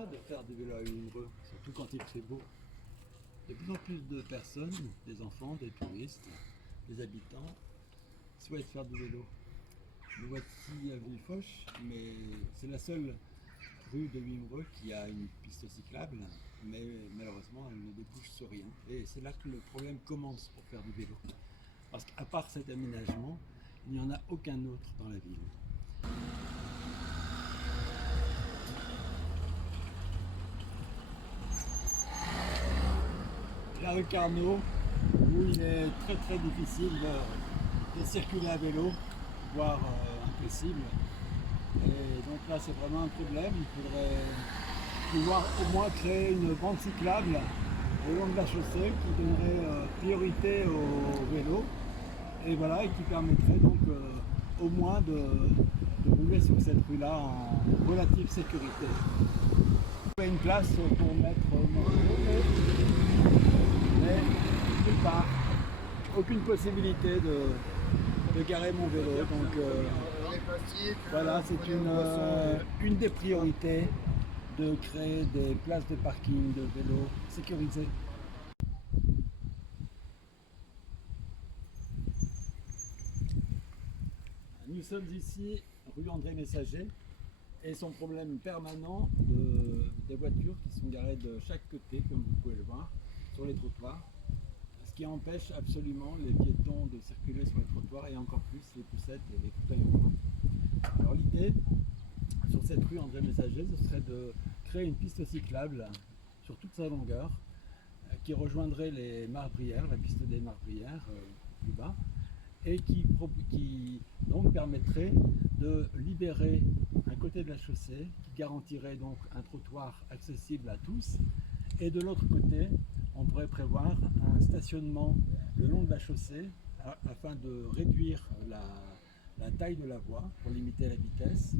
sympa de faire du vélo à Wimereux, surtout quand il fait beau. De plus en plus de personnes, des enfants, des touristes, des habitants, souhaitent faire du vélo. Nous voici à Villefoche, mais c'est la seule rue de Wimereux qui a une piste cyclable, mais malheureusement elle ne débouche sur rien. Et c'est là que le problème commence pour faire du vélo. Parce qu'à part cet aménagement, il n'y en a aucun autre dans la ville. La rue Carnot, où il est très difficile de circuler à vélo, voire impossible. Et donc là c'est vraiment un problème, il faudrait pouvoir au moins créer une bande cyclable au long de la chaussée qui donnerait priorité aux vélos et voilà, et qui permettrait donc au moins de rouler sur cette rue-là en relative sécurité. Il y a une place pour mettre mon vélo, mais nulle part, aucune possibilité de garer mon vélo. Donc voilà, c'est une des priorités de créer des places de parking de vélos sécurisées. Nous sommes ici rue André Messager et son problème permanent des voitures qui sont garées de chaque côté, comme vous pouvez le voir, sur les trottoirs, ce qui empêche absolument les piétons de circuler sur les trottoirs et encore plus les poussettes et les fauteuils roulants. Alors l'idée sur cette rue André Messager, ce serait de créer une piste cyclable sur toute sa longueur qui rejoindrait les Marbrières, la piste des Marbrières plus bas, et qui donc permettrait de libérer un côté de la chaussée qui garantirait donc un trottoir accessible à tous, et de l'autre côté on pourrait prévoir un stationnement le long de la chaussée afin de réduire la taille de la voie pour limiter la vitesse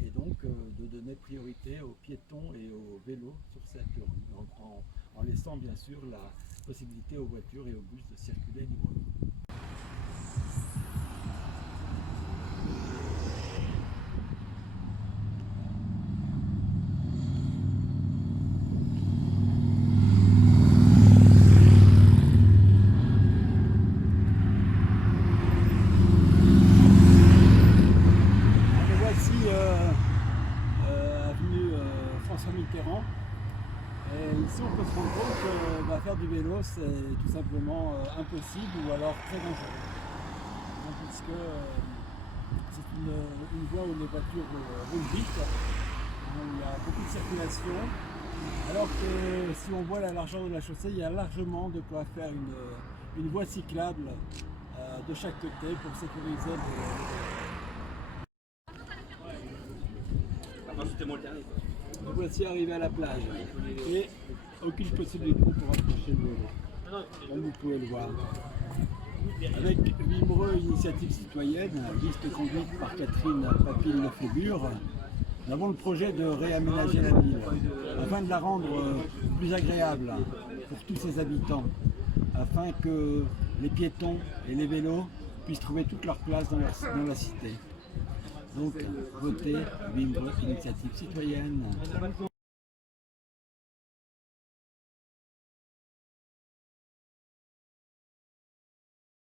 et donc de donner priorité aux piétons et aux vélos sur cette rue, donc en laissant bien sûr la possibilité aux voitures et aux bus de circuler librement. Avenue François Mitterrand. Et ici on peut se rendre compte que faire du vélo c'est tout simplement impossible ou alors très dangereux. Puisque c'est une voie où les voitures roulent vite, où il y a beaucoup de circulation, alors que si on voit la largeur de la chaussée, il y a largement de quoi faire une voie cyclable de chaque côté pour sécuriser Nous voici arrivés à la plage et aucune possibilité pour approcher le vélo, comme vous pouvez le voir. Avec Wimereux Initiative Citoyenne, liste conduite par Catherine Papille-Lefébure, nous avons le projet de réaménager la ville afin de la rendre plus agréable pour tous ses habitants, afin que les piétons et les vélos puissent trouver toute leur place dans la cité. Donc, votez Wimereux Initiative Citoyenne.